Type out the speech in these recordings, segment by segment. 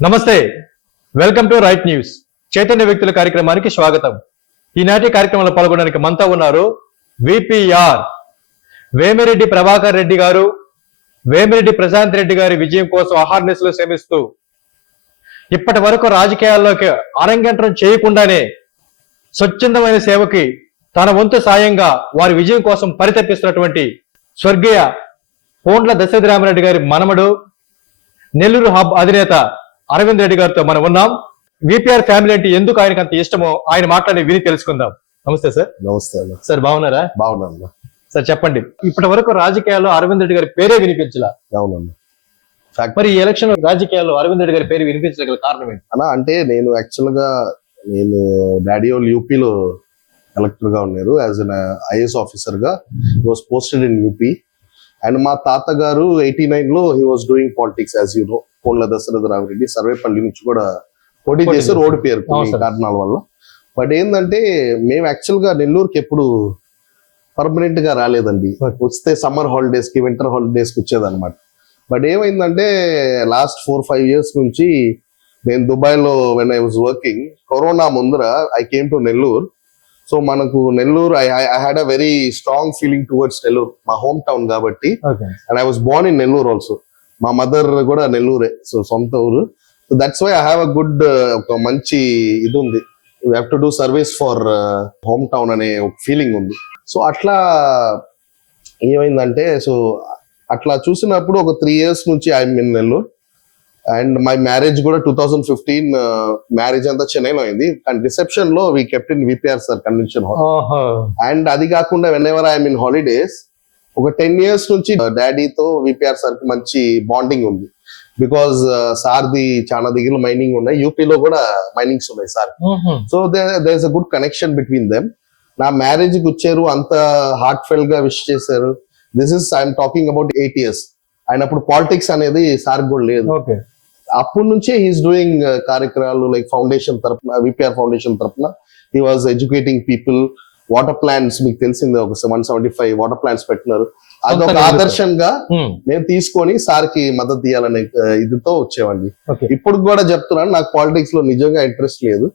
నమస్తే. Welcome to right news చైతన్య వ్యక్తుల కార్యక్రమానికి స్వాగతం. ఈనాటి కార్యక్రమంలో పాల్గొనడానికి మనతో ఉన్నారు విపిఆర్ వేమిరెడ్డి ప్రభాకర్ రెడ్డి గారు వేమిరెడ్డి ప్రశాంత్ రెడ్డి గారి విజయం కోసం అహార్నెస్లు శ్రమిస్తూ ఇప్పటి వరకు రాజకీయాల్లోకి అరంగేట్రం చేయకుండానే స్వచ్ఛందమైన సేవకి తన వంతు సాయంగా వారి విజయం కోసం పరితపిస్తున్నటువంటి స్వర్గీయ పోండ్ల దశరథరామరెడ్డి గారి మనమడు నెల్లూరు హబ్ అధినేత అరవింద్ రెడ్డి గారితో మనం ఉన్నాం. విపిఆర్ ఫ్యామిలీ అంటే ఎందుకు ఆయనకు అంత ఇష్టమో ఆయన మాట్లాడి విని తెలుసుకుందాం. నమస్తే సార్. నమస్తే సార్ బాగున్నారా? బాగున్నాను సార్ చెప్పండి. ఇప్పటి వరకు రాజకీయాల్లో అరవింద్ రెడ్డి గారి పేరే వినిపించలా? అవునన్న. మరి ఈ ఎలక్షన్ రాజకీయాల్లో అరవింద్ రెడ్డి గారి పేరు వినిపించగల కారణం ఏంటి? అన్న అంటే నేను యాక్చువల్గా నేను డాడీ వాళ్ళు యూపీలో కలెక్టర్గా ఉన్నారు. యాజ్ అన్ ఐఏఎస్ ఆఫీసర్గా was posted in UP and మా తాతగారు ఎయిటీ నైన్లో he was doing politics as you know Konla Dasaratha Ramareddy Sarvepalli నుంచి కూడా పోటీ చేశారు. ఓడిపోయారు సార్. కారణాల వల్ల. బట్ ఏంటంటే మేము యాక్చువల్గా నెల్లూరుకి ఎప్పుడు పర్మనెంట్గా రాలేదండి. వస్తే సమ్మర్ హాలిడేస్కి వింటర్ హాలిడేస్కి వచ్చేదన్నమాట. బట్ ఏమైందంటే లాస్ట్ ఫోర్ ఫైవ్ ఇయర్స్ నుంచి నేను దుబాయ్లో when I was working corona ముందర I came to Nellore so మనకు Nellore I I had a very strong feeling towards Nellore మా హోమ్ టౌన్ కాబట్టి. And I was born in Nellore also మా mother కూడా నెల్లూరే సో సొంత ఊరు. So that's why I have a good ఒక మంచి ఇది ఉంది. We have to do service for home town అనే ఒక ఫీలింగ్ ఉంది. సో అట్లా ఏమైందంటే సో అట్లా చూసినప్పుడు ఒక త్రీ ఇయర్స్ నుంచి I in Nellore and my marriage కూడా టూ థౌజండ్ ఫిఫ్టీన్ మ్యారేజ్ అంతా చెన్నైలో అయింది. And రిసెప్షన్లో we kept in VPR sir convention hall and అది కాకుండా whenever I mean holidays ఒక టెన్ ఇయర్స్ నుంచి డాడీతో విపిఆర్ సార్కి మంచి బాండింగ్ ఉంది. బికాజ్ సార్ది చాలా దగ్గర మైనింగ్ ఉన్నాయి. యూపీలో కూడా మైనింగ్స్ ఉన్నాయి sir. So there is a good connection between them నా మ్యారేజ్కి వచ్చారు అంత హార్ట్ ఫెల్గా విష్ చేశారు. This is I'm talking about eight years ఆయన అప్పుడు పాలిటిక్స్ అనేది సార్ కూడా లేదు. ఓకే. అప్పటి నుంచే హీస్ డూయింగ్ కార్యక్రమాలు లైక్ ఫౌండేషన్ తరపున విపిఆర్ ఫౌండేషన్ తరపున he was educating people water plants మీకు తెలిసిందే ఒక one seventy five water plants పెట్టినారు. అదొక సొంతంగా ఆదర్శంగా. నేను తీసుకొని సార్కి మద్దతు ఇవ్వాలనే ఇదితో వచ్చేవాడిని. ఇప్పుడు కూడా చెప్తున్నాను నాకు పాలిటిక్స్లో నిజంగా ఇంట్రెస్ట్ లేదు.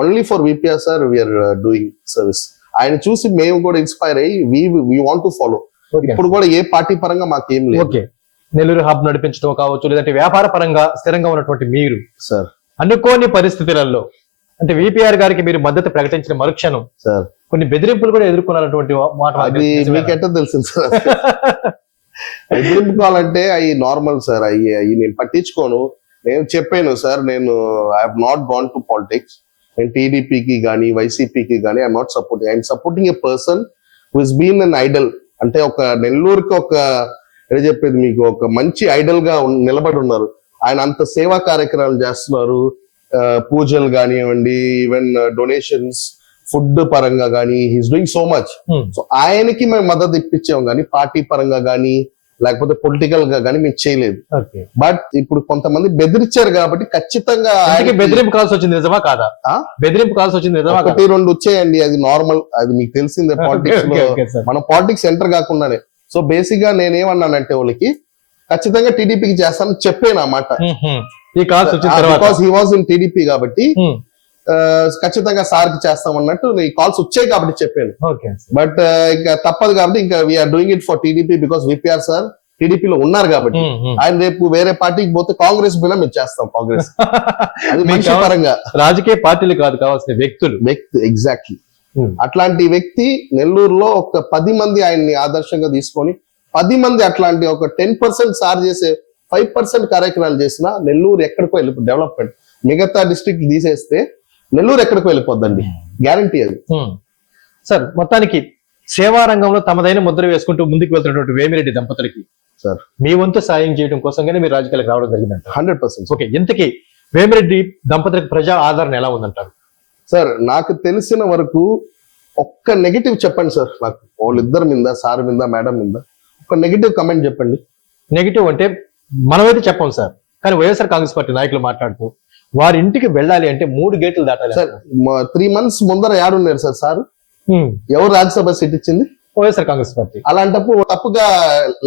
Only for VPR sir we're doing service ఆయన చూసి మేము కూడా ఇన్స్పైర్ అయ్యి we we want to follow ఇప్పుడు కూడా ఏ పార్టీ పరంగా మాకేం లేదు. నెల్లూరు హబ్ నడిపించడం కావచ్చు లేదంటే వ్యాపార పరంగా స్థిరంగా ఉన్నటువంటి మీరు సార్ అనుకోని పరిస్థితులలో అంటే విపిఆర్ గారికి మీరు మద్దతు ప్రకటించిన మరుక్షణం సార్. కొన్ని బెదిరింపులు కూడా ఎదుర్కొన్నటువంటి మాట అది? మీకెట్ట తెలిసింది సార్. ఎదుర్కోవాలంటే అవి నార్మల్ సార్. అవి అవి నేను పట్టించుకోను. నేను చెప్పాను సార్ నేను I have not gone to politics నేను టీడీపీకి కానీ వైసీపీకి కానీ I'm not supporting I'm supporting a person who's been an idol అంటే ఒక నెల్లూరుకి ఒక ఎలా చెప్పేది మీకు? ఒక మంచి ఐడల్గా నిలబడి ఉన్నారు. ఆయన అంత సేవా కార్యక్రమాలు చేస్తున్నారు. పూజలు కానివ్వండి ఈవెన్ డొనేషన్స్ ఫుడ్ పరంగా కానీ he's doing so much. So ఆయనకి మేము మద్దతు ఇప్పించాం కానీ పార్టీ పరంగా కానీ లేకపోతే పొలిటికల్గా కానీ మేము చేయలేదు బట్ ఇప్పుడు కొంతమంది బెదిరించారు కాబట్టి ఖచ్చితంగా ఆయనకి బెదిరింపు కాల్సి వచ్చింది నిజమా కాదా? బెదిరింపు కాల్సి వచ్చింది నిజమా? ఒకటి రెండు వచ్చాయండి అది నార్మల్ అది మీకు తెలిసిందే పాలిటిక్స్లో. మనం పాలిటిక్స్ ఎంటర్ కాకుండానే సో బేసిక్గా నేనేమన్నానంటే వాళ్ళకి ఖచ్చితంగా టీడీపీకి చేస్తానని చెప్పాను ఆ మాట మ్మ్హ. ఈ కాల్స్ వచ్చిన తర్వాత because he was in TDP కాబట్టి. ఆ, ఖచ్చితంగా సార్కి చేస్తామన్నట్టు ఈ కాల్స్ వచ్చాయి కాబట్టి చెప్పాను. బట్ ఇంకా తప్పదు కాబట్టి ఇంకా we're doing it for TDP because VPR sir టీడీపీలో ఉన్నారు కాబట్టి మ్మ్, మ్మ్. ఆయన రేపు వేరే పార్టీకి పోతే కాంగ్రెస్ పోయినా మేము చేస్తాం కాంగ్రెస్ మనిషి పరంగా రాజకీయ పార్టీలు కాదు కావాల్సిన వ్యక్తులు వ్యక్తి ఎగ్జాక్ట్లీ. అట్లాంటి వ్యక్తి నెల్లూరులో ఒక పది మంది ఆయన్ని ఆదర్శంగా తీసుకొని పది మంది అట్లాంటి ఒక టెన్ పర్సెంట్ సార్ చేసే ఫైవ్ పర్సెంట్ కార్యక్రమాలు చేసినా నెల్లూరు ఎక్కడికో వెళ్ళి డెవలప్మెంట్ మిగతా డిస్ట్రిక్ట్ తీసేస్తే నెల్లూరు ఎక్కడికో వెళ్ళిపోద్దండి. గ్యారంటీ అది. సార్ మొత్తానికి సేవా రంగంలో తమదైన ముద్ర వేసుకుంటూ ముందుకు వెళ్తున్నటువంటి వేమిరెడ్డి దంపతులకి సార్. మీ వంతు సాయం చేయడం కోసంగానే మీరు రాజకీయాలకు రావడం జరిగిందంట. హండ్రెడ్ పర్సెంట్ ఓకే ఇంతకీ వేమిరెడ్డి దంపతులకు ప్రజా ఆదరణ ఎలా ఉందంటారు? సార్ నాకు తెలిసిన వరకు ఒక్క నెగిటివ్ చెప్పండి సార్. నాకు వాళ్ళిద్దరి మీద సార్ మీద మేడం మీద ఒక నెగిటివ్ కమెంట్ చెప్పండి. నెగిటివ్ అంటే మనమైతే చెప్పం సార్. కానీ వైఎస్ఆర్ కాంగ్రెస్ పార్టీ నాయకులు మాట్లాడుతూ వారి ఇంటికి వెళ్ళాలి అంటే మూడు గేట్లు దాటాలి సార్ త్రీ మంత్స్ ముందర యాడున్నారు సార్ సార్. ఎవరు రాజ్యసభ సీట్ ఇచ్చింది? YSR Congress party. అలాంటప్పుడు తప్పుగా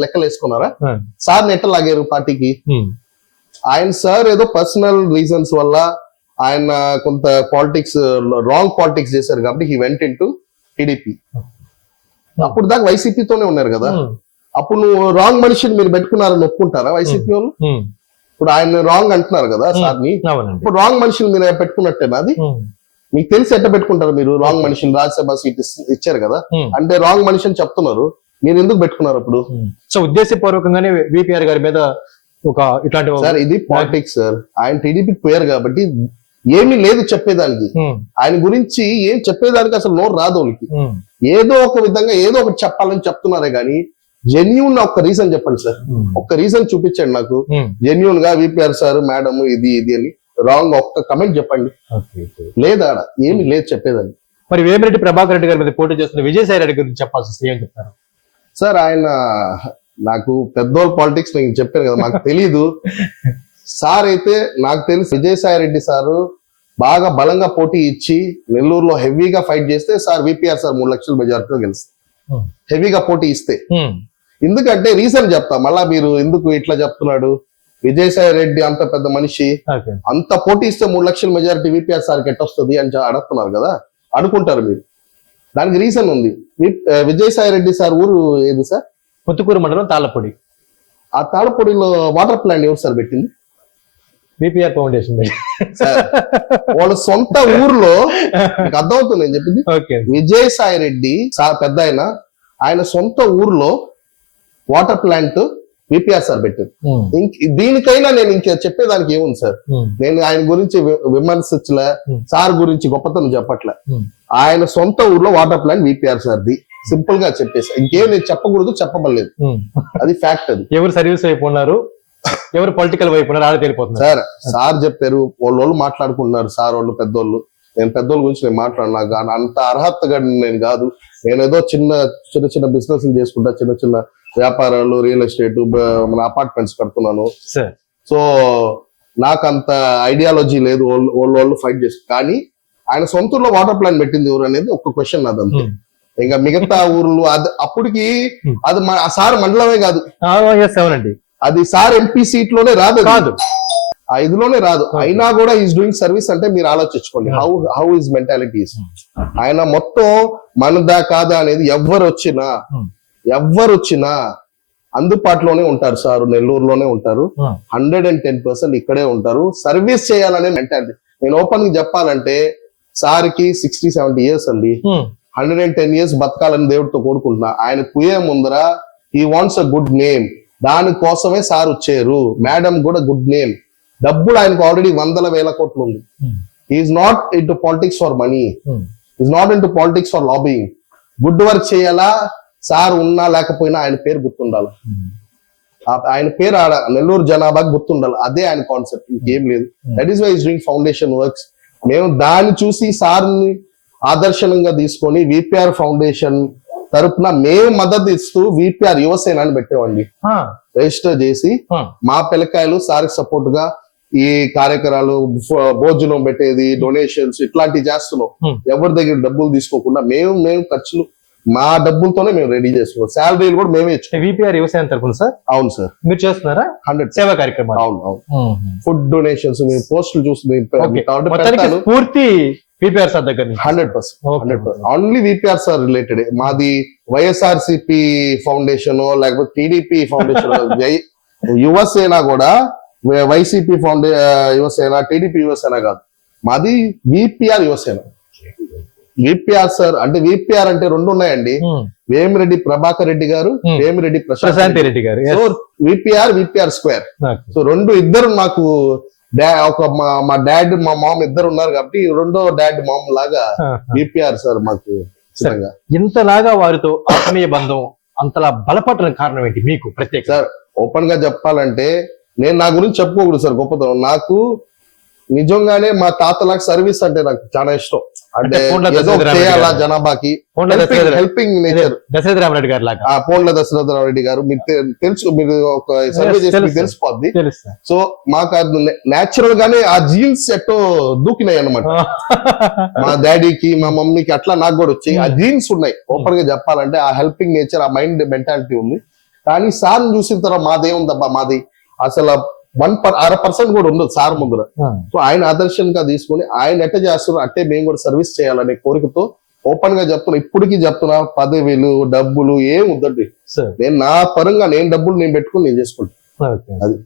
లెక్కలు వేసుకున్నారా. సార్ ఎట్లా లాగారు పార్టీకి. ఆయన సార్ ఏదో పర్సనల్ రీజన్స్ వల్ల ఆయన కొంత పాలిటిక్స్ రాంగ్ పాలిటిక్స్ చేశారు కాబట్టి he went in to TDP అప్పుడు దాకా వైసీపీతోనే ఉన్నారు కదా. అప్పుడు నువ్వు రాంగ్ మనిషిని మీరు పెట్టుకున్నారని ఒప్పుకుంటారా వైసీపీ వాళ్ళు? ఇప్పుడు ఆయన రాంగ్ అంటున్నారు కదా సార్ని. ఇప్పుడు రాంగ్ మనిషిని మీరు పెట్టుకున్నట్టేనా అది? మీకు తెలిసి ఎట్ట పెట్టుకుంటారు మీరు రాంగ్ మనిషిని? రాజ్యసభ సీట్ ఇచ్చారు కదా. అంటే రాంగ్ మనిషి అని చెప్తున్నారు. మీరు ఎందుకు పెట్టుకున్నారు అప్పుడు. సో ఉద్దేశపూర్వకంగానే విపిఆర్ గారి మీద ఒక ఇట్లాంటి సార్ ఇది పాలిటిక్స్ సార్. ఆయన టీడీపీకి పోయారు కాబట్టి ఏమీ లేదు చెప్పేదానికి. ఆయన గురించి ఏం చెప్పేదానికి అసలు నోరు రాదు ఏదో ఒక విధంగా ఏదో ఒకటి చెప్పాలని చెప్తున్నారే కానీ జెన్యున్ ఒక్క రీజన్ చెప్పండి సార్. ఉమ్, ఒక్క రీజన్ చూపించండి నాకు. జెన్యున్గా విపిఆర్ సార్ మేడం ఇది ఇది అని రాంగ్ ఒక్క కమెంట్ చెప్పండి. లేదా ఏమి లేదు చెప్పేదాన్ని మరి వేమిరెడ్డి ప్రభాకర్ రెడ్డి గారి మీద పోటీ చేస్తున్న విజయసాయి రెడ్డి గురించి చెప్పాల్సి వస్తే ఏం చెప్తారు సార్ ఆయన నాకు పెద్దోళ్ళ పాలిటిక్స్ నేను చెప్పాను కదా మాకు తెలీదు. సార్ అయితే నాకు తెలిసి విజయసాయి రెడ్డి సారు బాగా బలంగా పోటీ ఇచ్చి నెల్లూరులో హెవీగా ఫైట్ చేస్తే సార్ విపిఆర్ సార్ మూడు లక్షల మెజార్టీతో గెలుస్తారు. హెవీగా పోటీ ఇస్తే. ఎందుకంటే రీజన్ చెప్తా. మళ్ళా మీరు ఎందుకు ఇట్లా చెప్తున్నాడు? విజయసాయి రెడ్డి అంత పెద్ద మనిషి. అంత పోటీ ఇస్తే మూడు లక్షల మెజారిటీ విపిఆర్ సార్ ఎట్టొస్తుంది అని అడుగుతున్నారు కదా? అనుకుంటారు మీరు. దానికి రీజన్ ఉంది. విజయసాయి రెడ్డి సార్ ఊరు ఏది సార్ ముత్తుకూరు మండలం తాళ్ళపొడి. ఆ తాడపొడిలో వాటర్ ప్లాంట్ ఎవరు సార్ పెట్టింది? విపిఆర్ ఫౌండేషన్ వాళ్ళ సొంత ఊర్లో అర్థమవుతుంది నేను చెప్పింది? విజయసాయి రెడ్డి పెద్ద ఆయన. ఆయన సొంత ఊర్లో వాటర్ ప్లాంట్ విపిఆర్ సార్ పెట్టారు. ఉమ్, ఇంక దీనికైనా నేను ఇంకా చెప్పేదానికి ఏముంది సార్? ఉమ్, నేను ఆయన గురించి విమర్శించలే. Hmm. సార్ గురించి గొప్పతనం చెప్పట్లే. ఆయన సొంత ఊర్లో వాటర్ ప్లాంట్ విపిఆర్ సార్ది. సింపుల్గా చెప్పేసి ఇంకేం నేను చెప్పకూడదు చెప్పబడలేదు. అది ఫ్యాక్ట్ అది. ఎవరు సర్వీస్ వైపు ఉన్నారు? ఎవరు పొలిటికల్ వైపు ఉన్నారు? ఆడ తెలిపోతున్నారు. సార్ సార్ చెప్పారు వాళ్ళ వాళ్ళు మాట్లాడుకుంటున్నారు సార్ వాళ్ళు పెద్దోళ్ళు. నేను పెద్దోళ్ళ గురించి నేను మాట్లాడినా కానీ అంత అర్హతగా నేను కాదు. నేను ఏదో చిన్న చిన్న చిన్న బిజినెస్ చేసుకుంటా చిన్న చిన్న వ్యాపారాలు రియల్ ఎస్టేట్ మన అపార్ట్మెంట్స్ కడుతున్నాను. సో నాకు అంత ఐడియాలజీ లేదు. వాళ్ళు వాళ్ళు ఫైట్ చేసి కానీ ఆయన సొంత ఊర్లో వాటర్ ప్లాంట్ పెట్టింది ఎవరు అనేది ఒక క్వశ్చన్ అదంతే ఉమ్. ఇంకా మిగతా ఊర్లు అది అప్పటికి Hmm. అది ఆ సార్ మండలమే కాదు. అది సార్ ఎంపీ సీట్లోనే రాదు. కాదు. ఆ ఇదిలోనే రాదు. అయినా కూడా ఈస్ డూయింగ్ సర్వీస్ అంటే మీరు ఆలోచించుకోండి. హౌ హౌ ఇస్ మెంటాలిటీస్ ఆయన మొత్తం మనదా కాదా అనేది ఎవ్వరు వచ్చినా Hmm. ఎవ్వరు వచ్చినా అందుబాటులోనే ఉంటారు సార్ నెల్లూరులోనే ఉంటారు. Hmm. Hundred and ten percent ఇక్కడే ఉంటారు. సర్వీస్ చేయాలనే మెంటాలిటీ. నేను ఓపెన్గా చెప్పాలంటే సార్కి సిక్స్టీ సెవెంటీ ఇయర్స్ అండి. Um, hundred and ten years బతకాలని దేవుడితో కోరుకుంటున్నా. ఆయన పోయే ముందర ఈ వాంట్స్ అ గుడ్ నేమ్ దానికోసమే సార్ వచ్చారు. మేడం కూడా గుడ్ నేమ్ డబ్బులు ఆయనకు ఆల్రెడీ వందల వేల కోట్లు ఉంది. Is not into politics for money is not into politics for lobbying good work చేయాలా? సార్ ఉన్నా లేకపోయినా ఆయన పేరు గుర్తుండాలి. ఆయన పేరు ఆడ నెల్లూరు జనాభాకి గుర్తుండాలి. అదే ఆయన కాన్సెప్ట్ ఇంకేం లేదు. That is why is doing foundation works మేము దాన్ని చూసి సార్ని ఆదర్శనంగా తీసుకొని విపిఆర్ ఫౌండేషన్ తరపున మేము మద్దతు ఇస్తూ విపిఆర్ యువసేన అని పెట్టేవండి రిజిస్టర్ చేసి మా పిల్లకాయలు సార్కి సపోర్ట్గా ఈ కార్యక్రమాలు భోజనం పెట్టేది డొనేషన్స్ ఇట్లాంటివి చేస్తున్నాం. Hmm. ఎవరి దగ్గర డబ్బులు తీసుకోకుండా మేము మేము ఖర్చులు మా డబ్బులతోనే మేము రెడీ చేసుకున్నాం. శాలరీలు కూడా మేమే ఇచ్చుకున్నాం. విపిఆర్ యువసేన తరపున సార్? అవును సార్. మీరు చేస్తున్నారా? హండ్రెడ్ సేవా కార్యక్రమాలు. అవును అవును. ఫుడ్ డొనేషన్స్ మేము పోస్టులు చూసి ఓకే. మొత్తానికి పూర్తి విపిఆర్ సార్ దగ్గర hundred percent. Hundred percent. Only VPR sir related మాది వైఎస్ఆర్సిపి ఫౌండేషన్ లేకపోతే టీడీపీ ఫౌండేషన్ యువసేన కూడా YCP found Yuvasena TDP Yuvasena కాదు. మాది విపిఆర్ యువసేన. విపిఆర్ సార్ అంటే విపిఆర్ అంటే రెండు ఉన్నాయండి వేమిరెడ్డి ప్రభాకర్ రెడ్డి గారు. Vemireddy Prashanth Reddy garu. So VPR VPR square. So రెండు ఇద్దరు నాకు ఒక మా డాడ్ మా మామ్ ఇద్దరు ఉన్నారు కాబట్టి రెండో డాడ్ మామ్ లాగా విపిఆర్ సార్ మాకు. ఇంతలాగా వారితో ఆత్మీయ బంధం అంతలా బలపడడానికి కారణం ఏంటి మీకు ప్రత్యేక సార్ ఓపెన్గా చెప్పాలంటే నేను నా గురించి చెప్పుకోకూడదు సార్ గొప్పతనం నాకు నిజంగానే మా తాతలకు సర్వీస్ అంటే నాకు చాలా ఇష్టం అంటే పూండ్ల చేయాలా. జనాభాకి. హెల్పింగ్ నేచర్ దశరథ రామరెడ్డి గారి. లాగా. ఆ పోన్ల దశరథ రెడ్డి గారు. తె- తెలుసు మీరు ఒక సర్వే చేసి. మీకు తెలిసిపోద్ది. తెలుసు సో మాకు అది నేచురల్ గానే ఆ జీన్స్ ఎట్టో దూకినాయి అన్నమాట. మా డాడీకి మా మమ్మీకి అట్లా నాకు కూడా వచ్చాయి. ఆ Hmm. జీన్స్ ఉన్నాయి. ఓపెన్గా చెప్పాలంటే ఆ హెల్పింగ్ నేచర్ ఆ మైండ్ మెంటాలిటీ ఉంది. కానీ సార్ చూసిన తర్వాత మాదేముందబ్బా మాది? అసలు వన్ పర్ అర పర్సెంట్ కూడా ఉండదు సార్ ముగ్గురు సో ఆయన ఆదర్శంగా తీసుకొని ఆయన ఎట్ట చేస్తున్నారు అంటే మేము కూడా సర్వీస్ చేయాలనే కోరికతో ఓపెన్గా చెప్తున్నా. ఇప్పటికీ చెప్తున్నా పదవిలు డబ్బులు ఏం వద్దండి. నేను నా పరంగా నేను డబ్బులు నేను పెట్టుకుని నేను చేసుకుంటాను అది.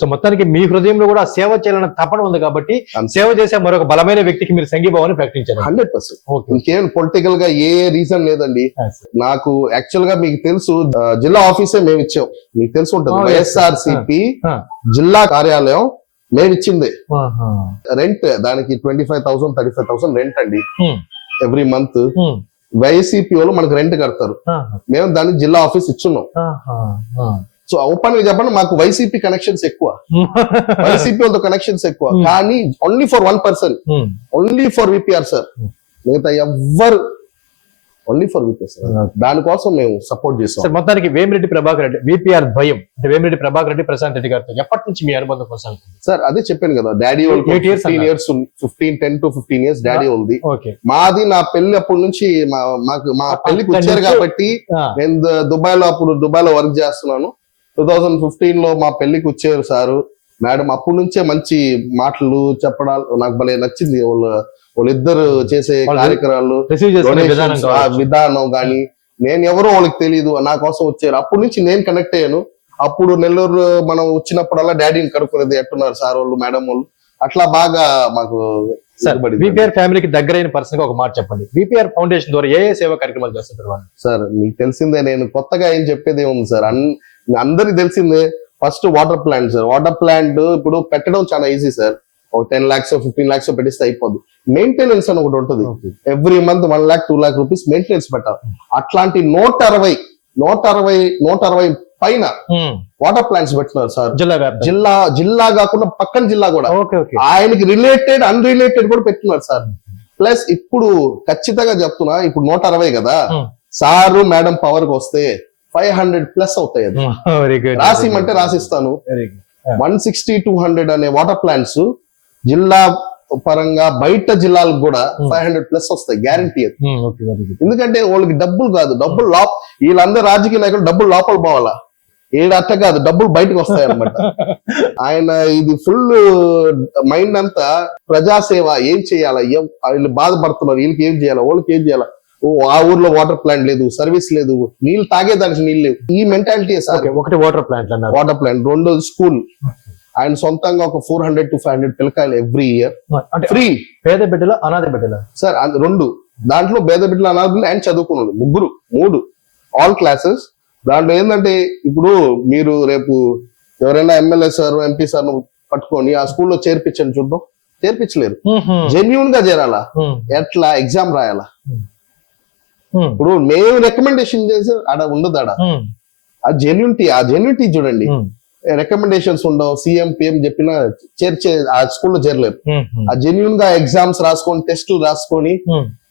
సో మొత్తానికి మీ హృదయంలో కూడా సేవ చేయాలన్న తపన ఉంది కాబట్టి. సేవ చేసే మరొక బలమైన వ్యక్తికి మీరు సంఘీభావాన్ని ప్రకటించారు హండ్రెడ్ పర్సెంట్ ఇంకేం పొలిటికల్గా ఏ రీజన్ లేదండి. నాకు యాక్చువల్గా మీకు తెలుసు జిల్లా ఆఫీసే మేము ఇచ్చాం మీకు తెలిసి ఉంటుంది. YSR CP. జిల్లా కార్యాలయం మేము ఇచ్చింది. రెంట్ దానికి twenty five thousand thirty five thousand rent అండి. Every month. వైసీపీ వాళ్ళు మనకు రెంట్ కడతారు. మేము దానికి జిల్లా ఆఫీస్ ఇచ్చున్నాం. సో ఓపెన్గా చెప్పండి మాకు వైసీపీ కనెక్షన్స్ ఎక్కువ వైసీపీ వాళ్ళతో కనెక్షన్స్ ఎక్కువ Hmm. కానీ only for one person. Only for VPR sir. మిగతా ఎవ్వరు ఓన్లీ ఫర్ విపిఆర్ సార్. దానికోసం మేము సపోర్ట్ చేస్తాం సార్ మొత్తానికి వేమిరెడ్డి ప్రభాకర్ రెడ్డి విపిఆర్ ద్వయం అంటే వేమిరెడ్డి ప్రభాకర్ రెడ్డి ప్రశాంత్ రెడ్డి గారితో ఎప్పటి నుంచి మీ అనుబంధం కొనసాగుతుంది సార్ అదే చెప్పాను కదా డాడీ వాళ్ళు fifteen. Years fifteen ten to fifteen years daddy ఉంది మాది నా పెళ్ళి అప్పటి నుంచి మాకు మా పెళ్ళికి వచ్చారు కాబట్టి ఆ. నేను దుబాయ్లో అప్పుడు దుబాయ్లో వర్క్ చేస్తున్నాను టూ థౌజండ్ ఫిఫ్టీన్లో మా పెళ్ళికి వచ్చారు సారు. మేడం అప్పటి నుంచే మంచి మాటలు చెప్పడాలు నాకు భలే నచ్చింది. వాళ్ళ వాళ్ళిద్దరు చేసే కార్యక్రమాలు విధానం గాని నేను ఎవరో వాళ్ళకి తెలియదు నా కోసం వచ్చారు అప్పటి నుంచి నేను కనెక్ట్ అయ్యాను. అప్పుడు నెల్లూరు మనం వచ్చినప్పుడల్లా డాడీని కనుక్కునేది ఎట్టున్నారు సార్ వాళ్ళు మేడం వాళ్ళు. అట్లా బాగా మాకు సార్. విపిఆర్ ఫ్యామిలీకి దగ్గరైన పర్సన్గా ఒక మాట చెప్పండి. విపిఆర్ ఫౌండేషన్ ద్వారా ఏ ఏ సేవా కార్యక్రమాలు చేస్తుంటారు వాళ్ళు? సార్ మీకు తెలిసిందే నేను కొత్తగా ఏం చెప్పేది ఉంది సార్? అందరికి తెలిసిందే first water plant sir. Water plant ఇప్పుడు పెట్టడం చాలా ఈజీ సార్. ఒక టెన్ లాక్స్ ఫిఫ్టీన్ లాక్స్ పెట్టిస్తే అయిపోద్ది మెయింటెనెన్స్ అని ఒకటి ఉంటుంది. Every month one lakh two lakh rupees maintenance పెట్టాలి. అట్లాంటి నూట అరవై నూట అరవై నూట అరవై పైన వాటర్ ప్లాంట్స్ పెట్టినారు సార్. జిల్లా జిల్లా జిల్లా కాకుండా పక్కన జిల్లా కూడా. ఆయనకి రిలేటెడ్ అన్రిలేటెడ్ కూడా పెట్టినారు సార్. ప్లస్ ఇప్పుడు ఖచ్చితంగా చెప్తున్నా ఇప్పుడు నూట అరవై కదా. సారు మేడం పవర్కి వస్తే ఫైవ్ హండ్రెడ్ ప్లస్ అవుతాయి అది. రాసిమంటే రాసిస్తాను. వన్ సిక్స్టీ టూ హండ్రెడ్ అనే వాటర్ ప్లాంట్స్ జిల్లా పరంగా బయట జిల్లాలకు కూడా. ఫైవ్ హండ్రెడ్ ప్లస్ వస్తాయి గ్యారంటీ ఎందుకంటే వాళ్ళకి డబ్బులు కాదు డబ్బులు లోప వీళ్ళందరూ రాజకీయ నాయకులు డబ్బులు లోపల పోవాలా? ఏడు అట్ట కాదు డబ్బులు బయటకు వస్తాయి అనమాట ఆయన ఇది ఫుల్ మైండ్ అంతా ప్రజాసేవ ఏం చేయాలా? ఏం వీళ్ళు బాధపడుతున్నారు వీళ్ళకి ఏం చేయాలా? వాళ్ళకి ఏం చేయాలా? ఓ ఆ ఊర్లో వాటర్ ప్లాంట్ లేదు సర్వీస్ లేదు నీళ్ళు తాగేదానికి నీళ్ళు లేవు. ఈ మెంటాలిటీ సార్? ఒకటి వాటర్ ప్లాంట్ అన్నారు. వాటర్ ప్లాంట్ రెండోది స్కూల్ ఆయన సొంతంగా ఒక four hundred to five hundred పిల్లకాయలు ఎవ్రీ ఇయర్ ఫ్రీ పేద బిడ్డల అనాథ బిడ్డల? సార్ రెండు. దాంట్లో భేద బిడ్డలు అనాథులు అండ్ చదువుకున్నాడు. ముగ్గురు మూడు. ఆల్ క్లాసెస్ దాంట్లో ఏంటంటే ఇప్పుడు మీరు రేపు ఎవరైనా ఎమ్మెల్యే సార్ ఎంపీ సార్ పట్టుకొని ఆ స్కూల్లో చేర్పించండి చూద్దాం. చేర్పించలేరు. జెన్యున్గా చేరాలా? ఎట్లా ఎగ్జామ్ రాయాలా? ఇప్పుడు మేము రికమెండేషన్ చేసి ఆడ ఉండదు ఆడ. ఆ జెన్యునిటీ ఆ జెన్యునిటీ చూడండి. రికమెండేషన్స్ ఉండవు. సీఎం పిఎం చెప్పినా చేర్చే ఆ స్కూల్లో చేరలేరు. ఆ జెన్యున్గా ఎగ్జామ్స్ రాసుకొని టెస్టులు రాసుకొని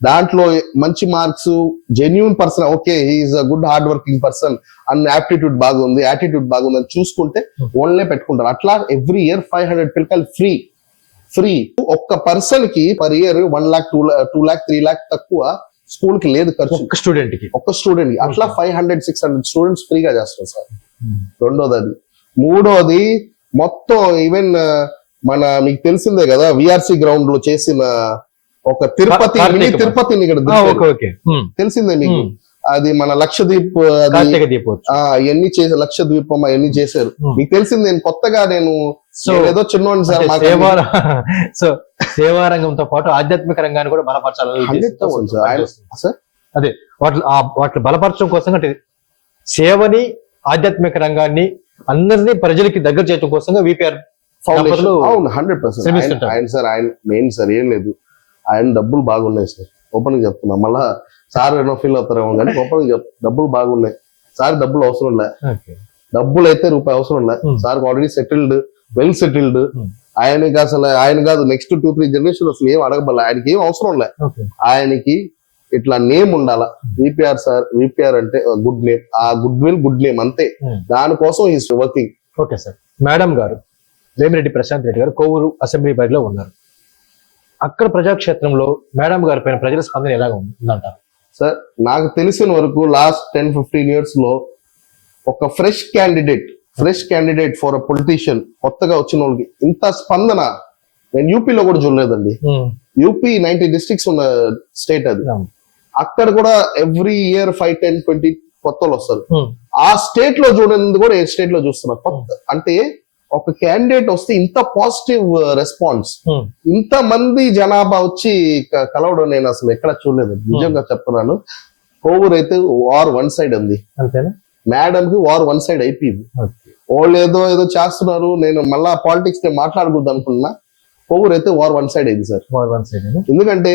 దాంట్లో మంచి marks genuine person okay he's a good hard working person అన్న యాప్టిట్యూడ్ బాగుంది యాటిట్యూడ్ బాగుంది అని చూసుకుంటే. ఓన్లే పెట్టుకుంటారు. అట్లా ఎవ్రీ ఇయర్ ఫైవ్ హండ్రెడ్ పిల్లకాయలు ఫ్రీ ఫ్రీ ఒక్క పర్సన్కి per year one lakh two two lakh three lakh తక్కువ స్కూల్కి లేదు ఖర్చు. ఒక స్టూడెంట్కి. ఒక్క స్టూడెంట్కి. అట్లా. Five hundred six hundred students ఫ్రీగా చేస్తారు సార్. రెండోది అది మూడోది మొత్తం ఈవెన్ మన మీకు తెలిసిందే కదా విఆర్సి గ్రౌండ్లో చేసిన ఒక తిరుపతి మినీ. తిరుపతిని ఇక్కడ తెలిసిందే మీకు అది మన లక్షద్వీప్ ఎన్ని చేసి లక్షద్వీపం అవన్నీ చేశారు. మీకు తెలిసింది నేను కొత్తగా నేను ఏదో చిన్నోడిని సార్ సో సేవా రంగంతో పాటు ఆధ్యాత్మిక రంగాన్ని కూడా బలపరచాలని 100% సార్. ఆయన- సార్? అదే వాటి ఆ- వాటిని బలపరచడం కోసం అంటే సేవని ఆధ్యాత్మిక రంగాన్ని అందరినీ ప్రజలకి దగ్గర చేయడం కోసంగా విపిఆర్ ఫౌండేషన్ అవును హండ్రెడ్ పర్సెంట్. ఆయన సార్ ఆయన మెయిన్ సార్ ఏం లేదు. ఆయన డబ్బులు బాగున్నాయి సార్. ఓపెన్గా చెప్తున్నా. మళ్ళా సార్ ఏమో ఫీల్ అవుతారేమో కానీ ఓపెన్గా డబ్బులు బాగున్నాయి. సార్ డబ్బులు అవసరం లే. డబ్బులు అయితే రూపాయి అవసరం లే. Sir already settled well settled. ఆయనకి అసలు ఆయన కాదు నెక్స్ట్ టూ త్రీ జనరేషన్ అసలు ఏం అడగబల్ల ఆయనకి ఏం అవసరం లే. ఓకే. ఆయనకి ఇట్లా నేమ్ ఉండాలా? విపిఆర్ సార్ విపిఆర్ అంటే గుడ్ నేమ్ ఆ గుడ్ విల్ గుడ్ నేమ్ అంతే. Hmm. దానికోసం is working okay sir madam garu Vemireddy Prashanth Reddy గారు కోవూరు అసెంబ్లీ పరిధిలో ఉన్నారు. అక్కడ ప్రజాక్షేత్రంలో మేడం గారి పైన ప్రజల స్పందన ఎలాగ ఉందంటారు. సార్ నాకు తెలిసిన వరకు లాస్ట్ టెన్ ఫిఫ్టీన్ ఇయర్స్లో ఒక fresh candidate fresh candidate for a politician కొత్తగా వచ్చిన వాళ్ళకి ఇంత స్పందన నేను యూపీలో కూడా చూడలేదండి. యూపీ నైన్టీ డిస్ట్రిక్ట్స్ ఉన్న స్టేట్ అది. అక్కడ కూడా every year five ten twenty కొత్త వస్తారు ఉమ్, ఆ స్టేట్లో చూడనిది కూడా ఏ స్టేట్లో చూస్తున్నారు కొత్త అంటే ఒక క్యాండిడేట్ వస్తే ఇంత పాజిటివ్ రెస్పాన్స్ ఉమ్, ఇంత మంది జనాభా వచ్చి కలవడం నేను అసలు ఎక్కడ చూడలేదు. నిజంగా చెప్తున్నాను. కోవూరు అయితే వార్ వన్ సైడ్ ఉంది. అంతేనా? మేడం కి వార్ వన్ సైడ్ అయిపోయింది. వాళ్ళు ఏదో ఏదో చేస్తున్నారు. నేను మళ్ళా పాలిటిక్స్ నేను మాట్లాడకూడదు అనుకున్నా. కోవూరు అయితే వార్ వన్ సైడ్ అయింది సార్. వార్ వన్ సైడ్ ఎందుకంటే